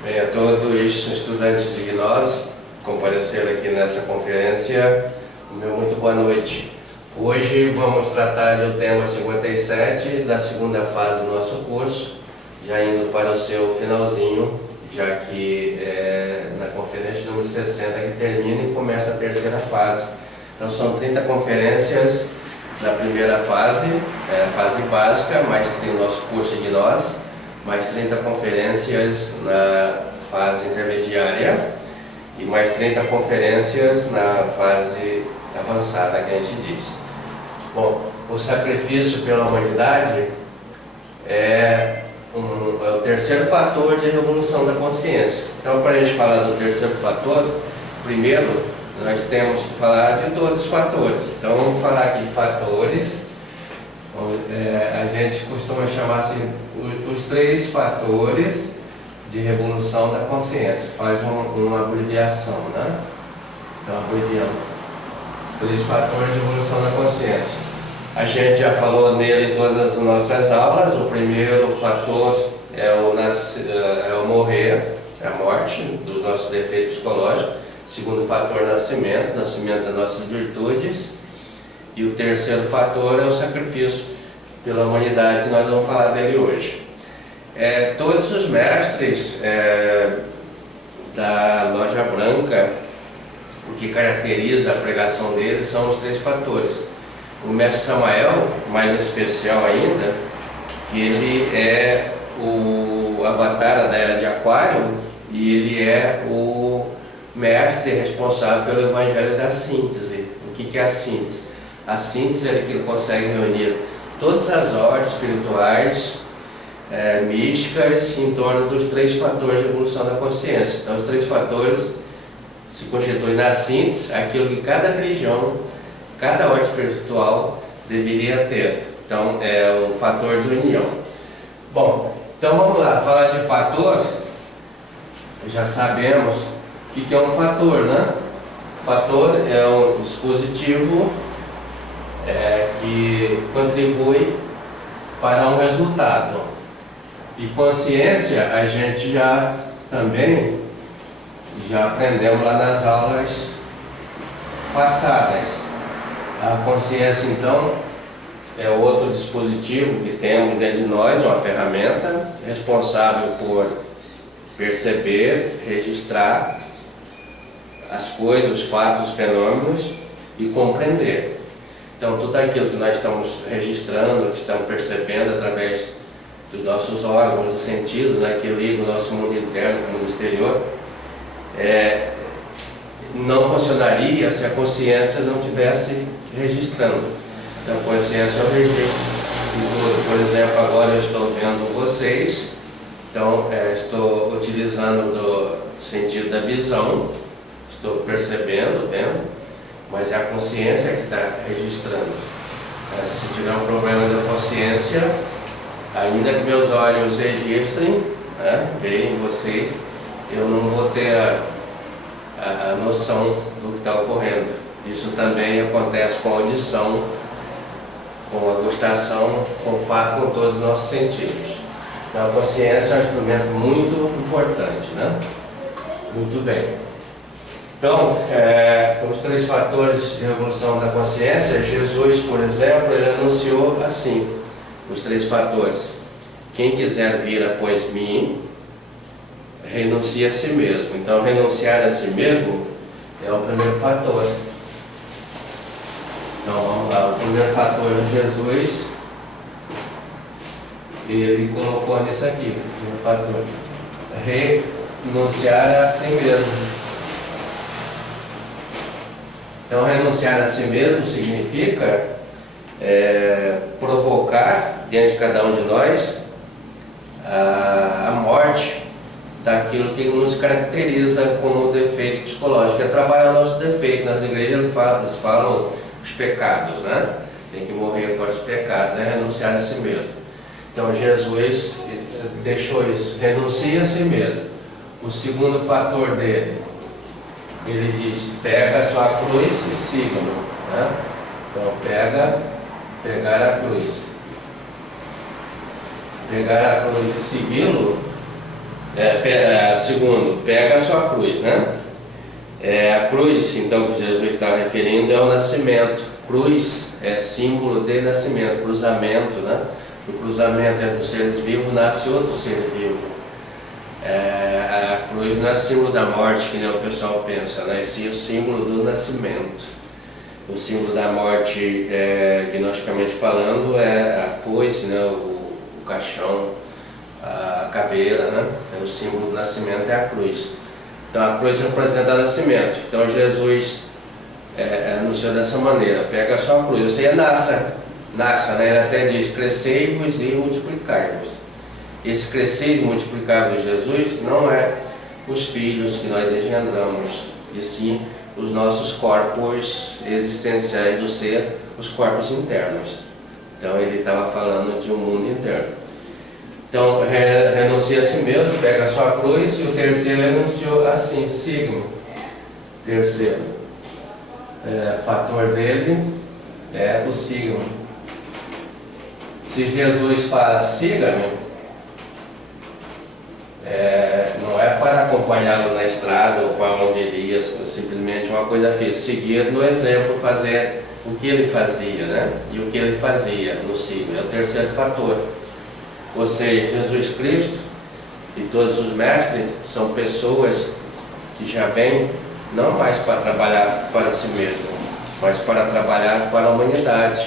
Bem, a todos os estudantes de gnose compareceram aqui nessa conferência, meu muito boa noite. Hoje vamos tratar do tema 57 da segunda fase do nosso curso, já indo para o seu finalzinho, já que na conferência número 60 que termina e começa a terceira fase. Então são 30 conferências da primeira fase, fase básica, mais o nosso curso de gnose, mais 30 conferências na fase intermediária e mais 30 conferências na fase avançada, que a gente diz. Bom, o sacrifício pela humanidade é o terceiro fator de revolução da consciência. Então, para a gente falar do terceiro fator, primeiro nós temos que falar de todos os fatores. Então, vamos falar aqui de fatores. A gente costuma chamar assim os três fatores de revolução da consciência. Faz uma abreviação, né? Então, abreviando. Três fatores de revolução da consciência. A gente já falou nele em todas as nossas aulas. O primeiro fator é o morrer, a morte dos nossos defeitos psicológicos. O segundo fator, nascimento das nossas virtudes. E o terceiro fator é o sacrifício pela humanidade, que nós vamos falar dele hoje. Todos os mestres da Loja Branca, o que caracteriza a pregação deles são os três fatores. O mestre Samael, mais especial ainda, que ele é o avatar da era de Aquário e ele é o mestre responsável pelo evangelho da síntese. O que é a síntese? A síntese é que ele consegue reunir todas as ordens espirituais, místicas, em torno dos três fatores de evolução da consciência. Então, os três fatores se constituem na síntese, aquilo que cada religião, cada ordem espiritual deveria ter. Então, é um fator de união. Bom, então vamos lá, falar de fator. Já sabemos o que é um fator, né? O fator é um dispositivo que contribui para um resultado. E consciência a gente já aprendemos lá nas aulas passadas. A consciência, então, é outro dispositivo que temos dentro de nós, uma ferramenta responsável por perceber, registrar as coisas, os fatos, os fenômenos e compreender. Então, tudo aquilo que nós estamos registrando, que estamos percebendo através dos nossos órgãos, do sentido, né, que liga o nosso mundo interno com o mundo exterior, não funcionaria se a consciência não estivesse registrando. Então, a consciência é o registro de tudo. Por exemplo, agora eu estou vendo vocês, então estou utilizando do sentido da visão, estou percebendo, vendo, mas é a consciência que está registrando. Se tiver um problema da consciência, ainda que meus olhos registrem, veem vocês, eu não vou ter a noção do que está ocorrendo. Isso também acontece com a audição, com a gustação, com o fato, com todos os nossos sentidos. Então a consciência é um instrumento muito importante, né? Muito bem. Então, os três fatores de revolução da consciência, Jesus, por exemplo, ele anunciou assim, os três fatores. Quem quiser vir após mim, renuncie a si mesmo. Então, renunciar a si mesmo é o primeiro fator. Então, vamos lá. O primeiro fator de Jesus, ele colocou nisso aqui, o primeiro fator. Renunciar a si mesmo. Então, renunciar a si mesmo significa provocar dentro de cada um de nós a morte daquilo que nos caracteriza como defeito psicológico. É trabalhar o nosso defeito. Nas igrejas eles falam os pecados, né? Tem que morrer para os pecados, é renunciar a si mesmo. Então, Jesus deixou isso, renuncia a si mesmo. O segundo fator dele, ele diz, pega a sua cruz e siga-me, né? Então, pegar a cruz. Pegar a cruz e segui-lo Segundo, pega a sua cruz, né? A cruz, então, que Jesus está referindo é o nascimento. Cruz é símbolo de nascimento, cruzamento, né? No cruzamento entre os seres vivos nasce outro ser vivo. A cruz não é símbolo da morte, que nem o pessoal pensa, né? Sim, o símbolo do nascimento. O símbolo da morte, gnosticamente falando, é a foice, né? O caixão, a caveira, né? O símbolo do nascimento é a cruz. Então a cruz representa o nascimento. Então Jesus anunciou dessa maneira: pega a sua cruz. Você nasça, né? Ele até diz: crescei-vos e multiplicai-vos. Esse crescer e multiplicar de Jesus não é os filhos que nós engendramos, e sim os nossos corpos existenciais do ser, os corpos internos. Então ele estava falando de um mundo interno. Então renuncia a si mesmo, pega a sua cruz, e o terceiro anunciou assim: siga-me. Terceiro fator dele é o siga-me. Se Jesus fala siga-me, não é para acompanhá-lo na estrada ou para onde ele ia, simplesmente uma coisa fez, seguir no exemplo, fazer o que ele fazia, né? E o que ele fazia no siga é o terceiro fator. Ou seja, Jesus Cristo e todos os mestres são pessoas que já vêm não mais para trabalhar para si mesmo, mas para trabalhar para a humanidade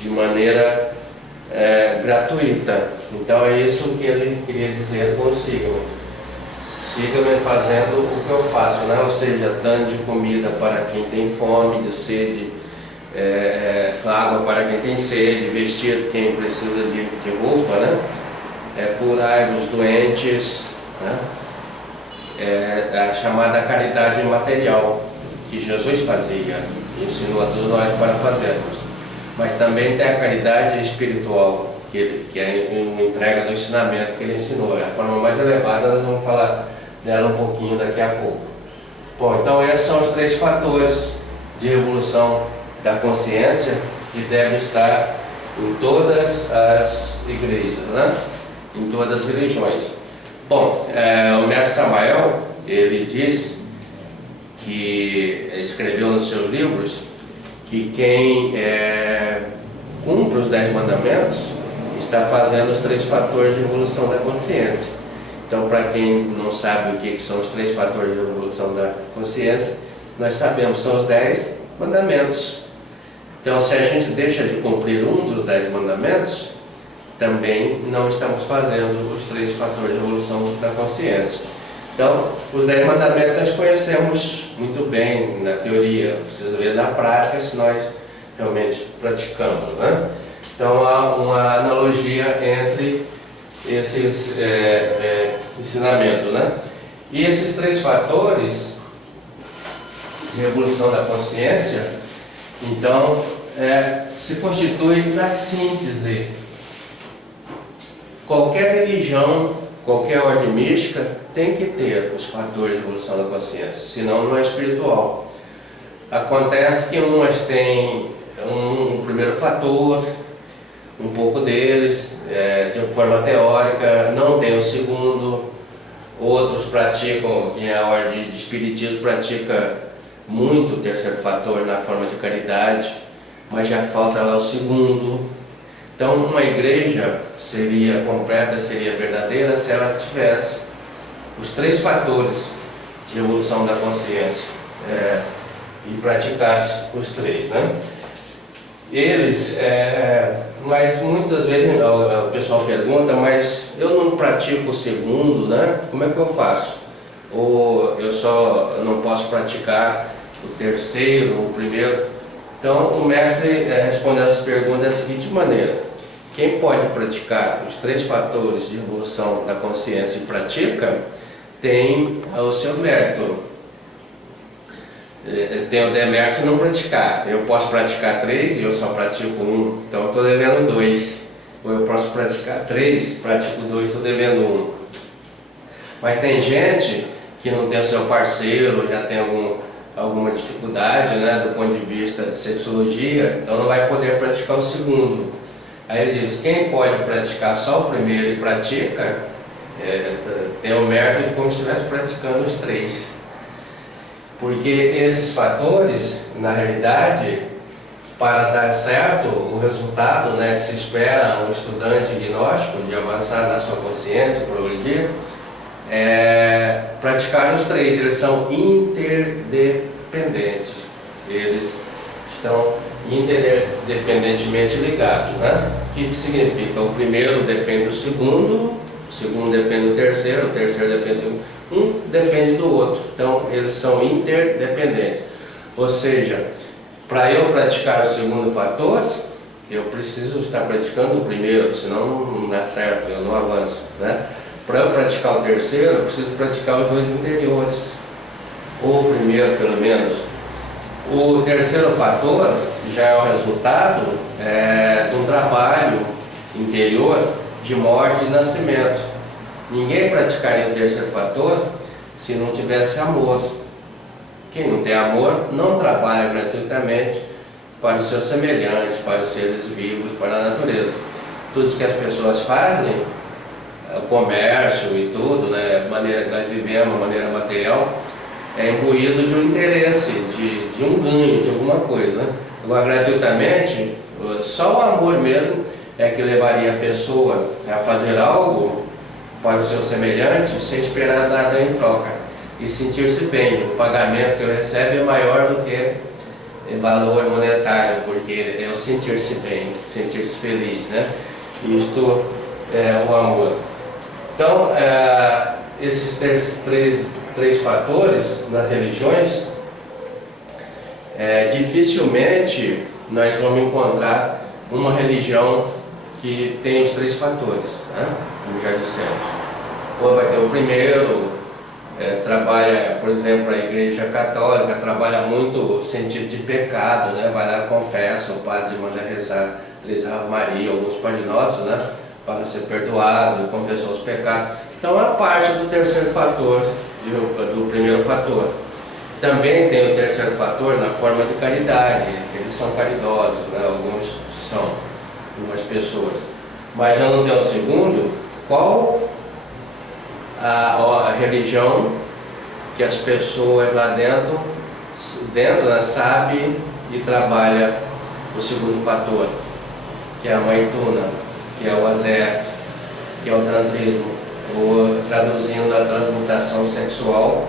de maneira gratuita. Então é isso que ele queria dizer com siga-me. Siga-me fazendo o que eu faço, né? Ou seja, dando de comida para quem tem fome, de sede, água para quem tem sede, vestir quem precisa de roupa, né? Curar os doentes, né? A chamada caridade material que Jesus fazia, ensinou a todos nós para fazermos. Mas também tem a caridade espiritual, que é a entrega do ensinamento que ele ensinou. É a forma mais elevada, nós vamos falar dela um pouquinho daqui a pouco. Bom, então esses são os três fatores de evolução da consciência que devem estar em todas as igrejas, né? Em todas as religiões. Bom, o mestre Samael, ele diz que escreveu nos seus livros que quem cumpre os 10 mandamentos está fazendo os três fatores de evolução da consciência. Então, para quem não sabe o que são os três fatores de evolução da consciência, nós sabemos, são os 10 mandamentos. Então, se a gente deixa de cumprir um dos 10 mandamentos, também não estamos fazendo os três fatores de evolução da consciência. Então, os 10 mandamentos nós conhecemos muito bem na teoria, precisa ver na prática se nós realmente praticamos, né? Então, há uma analogia entre esses ensinamentos, né? E esses três fatores de evolução da consciência, então, se constitui na síntese. Qualquer religião, qualquer ordem mística tem que ter os fatores de evolução da consciência, senão não é espiritual. Acontece que umas têm um primeiro fator, um pouco deles, de forma teórica, não tem o segundo. Outros praticam, que a ordem de espiritismo pratica muito o terceiro fator na forma de caridade, mas já falta lá o segundo. Então, uma igreja seria completa, seria verdadeira se ela tivesse os três fatores de evolução da consciência e praticasse os três, né? Eles, mas muitas vezes o pessoal pergunta, mas eu não pratico o segundo, né? Como é que eu faço? Ou eu só não posso praticar o terceiro, o primeiro? Então o mestre responde a essa pergunta da seguinte maneira: quem pode praticar os três fatores de evolução da consciência e pratica, tem o seu mérito. Tem o demérito se não praticar. Eu posso praticar 3 e eu só pratico 1, então eu estou devendo 2. Ou eu posso praticar 3, pratico 2, estou devendo 1. Mas tem gente que não tem o seu parceiro, já tem alguma dificuldade, né, do ponto de vista de sexologia, então não vai poder praticar o segundo. Aí ele diz: quem pode praticar só o primeiro e pratica, tem o mérito de como se estivesse praticando os três. Porque esses fatores, na realidade, para dar certo o resultado, né, que se espera um estudante gnóstico de avançar na sua consciência, progredir, praticar os três. Eles são interdependentes, eles estão interdependentemente ligados, né? O que significa? O primeiro depende do segundo, o segundo depende do terceiro, o terceiro depende do segundo, um depende do outro. Então eles são interdependentes, ou seja, para eu praticar o segundo fator, eu preciso estar praticando o primeiro, senão não dá certo, eu não avanço, né? Para eu praticar o terceiro, eu preciso praticar os dois anteriores, ou o primeiro pelo menos. O terceiro fator já é o resultado de um trabalho interior de morte e nascimento. Ninguém praticaria o terceiro fator se não tivesse amor. Quem não tem amor não trabalha gratuitamente para os seus semelhantes, para os seres vivos, para a natureza. Tudo que as pessoas fazem, o comércio e tudo, né, a maneira que nós vivemos, a maneira material, é imbuído de um interesse, de um ganho, de alguma coisa, né? Agora, gratuitamente, só o amor mesmo é que levaria a pessoa a fazer algo para o seu semelhante sem esperar nada em troca e sentir-se bem. O pagamento que ele recebe é maior do que o valor monetário, porque é o sentir-se bem, sentir-se feliz, né? Isto é o amor. Então, esses três fatores nas religiões, dificilmente nós vamos encontrar uma religião que tem os três fatores, né? Como já dissemos. Ou vai ter o primeiro, trabalha, por exemplo, a Igreja Católica trabalha muito o sentido de pecado, né? Vai lá, confessa, o padre manda rezar 3 Ave Maria, alguns Pai Nosso, né? Para ser perdoado, confessar os pecados. Então, a parte do terceiro fator, do primeiro fator. Também tem o terceiro fator na forma de caridade, eles são caridosos, né? Alguns são, algumas pessoas. Mas já não tem o segundo. Qual a religião que as pessoas lá dentro né, sabem e trabalha o segundo fator, que é a Maituna, que é o AZF, que é o tantrismo, ou traduzindo a transmutação sexual,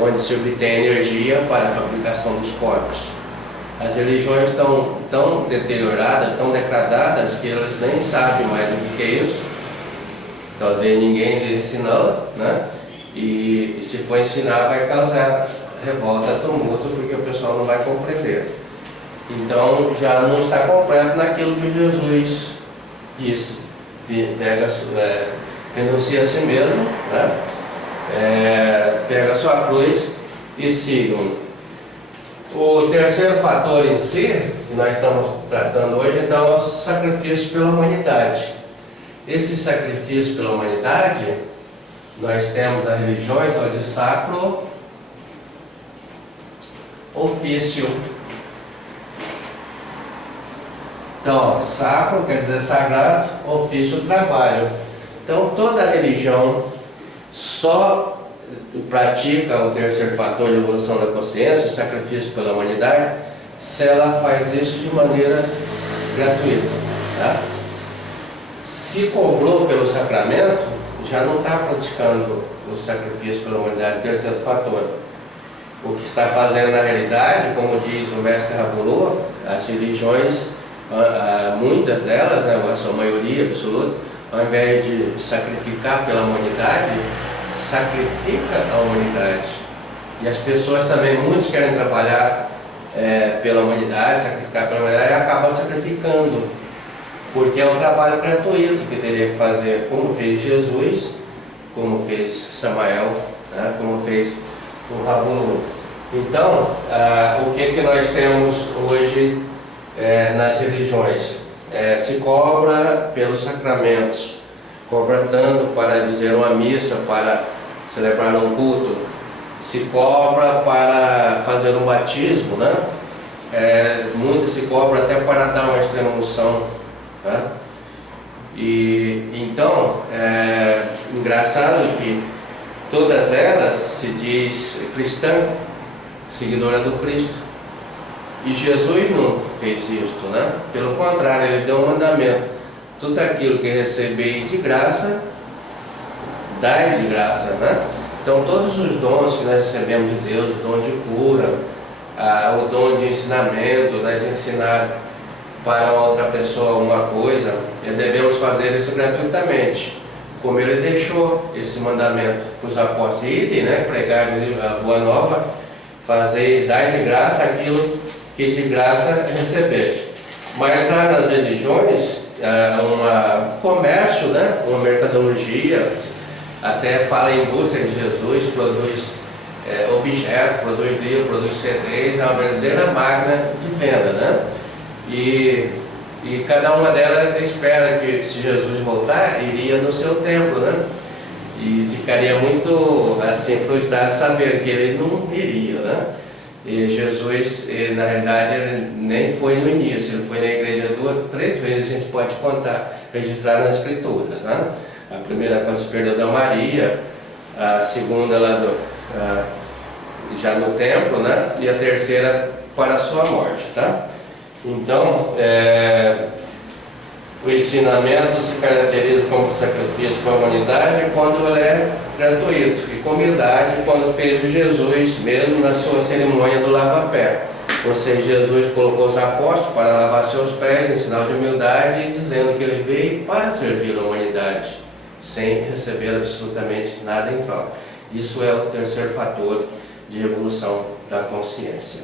onde se obtém energia para a fabricação dos corpos. As religiões estão tão deterioradas, tão degradadas, que eles nem sabem mais o que é isso. Talvez ninguém lhe ensinou, né? E se for ensinar, vai causar revolta, tumulto, porque o pessoal não vai compreender. Então já não está completo naquilo que Jesus disse: renuncia a si mesmo, né? Pega a sua cruz e sigam. O terceiro fator em si, que nós estamos tratando hoje, então, é o sacrifício pela humanidade. Esse sacrifício pela humanidade, nós temos nas religiões de sacro ofício. Então, sacro quer dizer sagrado, ofício, trabalho. Então, toda religião só pratica o terceiro fator de evolução da consciência, o sacrifício pela humanidade, se ela faz isso de maneira gratuita, tá? Se cobrou pelo sacramento, já não está praticando o sacrifício pela humanidade, o terceiro fator. O que está fazendo na realidade, como diz o mestre Rabulô, as religiões, muitas delas, né, a sua maioria absoluta, ao invés de sacrificar pela humanidade, sacrifica a humanidade. E as pessoas também, muitos querem trabalhar pela humanidade, sacrificar pela humanidade, e acabam sacrificando, porque é um trabalho gratuito que teria que fazer, como fez Jesus, como fez Samael, né, como fez o Rabulô. Então, o que nós temos hoje nas religiões? Se cobra pelos sacramentos, cobra tanto para dizer uma missa, para celebrar um culto, se cobra para fazer um batismo, né? Muito se cobra até para dar uma extrema unção, né? E então engraçado que todas elas se diz cristã, seguidora do Cristo. E Jesus não fez isso, né? Pelo contrário, ele deu um mandamento: tudo aquilo que receber de graça, dai de graça, né? Então todos os dons que nós recebemos de Deus, o dom de cura, o dom de ensinamento, né, de ensinar para outra pessoa alguma coisa, devemos fazer isso gratuitamente, como ele deixou esse mandamento para os apóstolos: idem, né, pregar a boa nova, fazer, dar de graça aquilo que de graça recebeste. Mas há nas religiões um comércio, né, uma mercadologia, até fala em indústria de Jesus, produz objetos, produz livros, produz CDs, é uma verdadeira máquina de venda, né? E cada uma delas espera que, se Jesus voltar, iria no seu templo, né? E ficaria muito assim frustrado saber que ele não iria, né? E Jesus, na realidade, ele nem foi no início, ele foi na igreja 3 vezes, a gente pode contar, registrar nas escrituras, né? A primeira quando se perdeu da Maria, a segunda lá já no templo, né? E a terceira para a sua morte, tá? Então, o ensinamento se caracteriza como sacrifício para a humanidade quando ele é gratuito, e com humildade quando fez de Jesus, mesmo na sua cerimônia do lava-pé. Ou seja, Jesus colocou os apóstolos para lavar seus pés, em sinal de humildade, dizendo que ele veio para servir a humanidade, sem receber absolutamente nada em troca. Isso é o terceiro fator de evolução da consciência.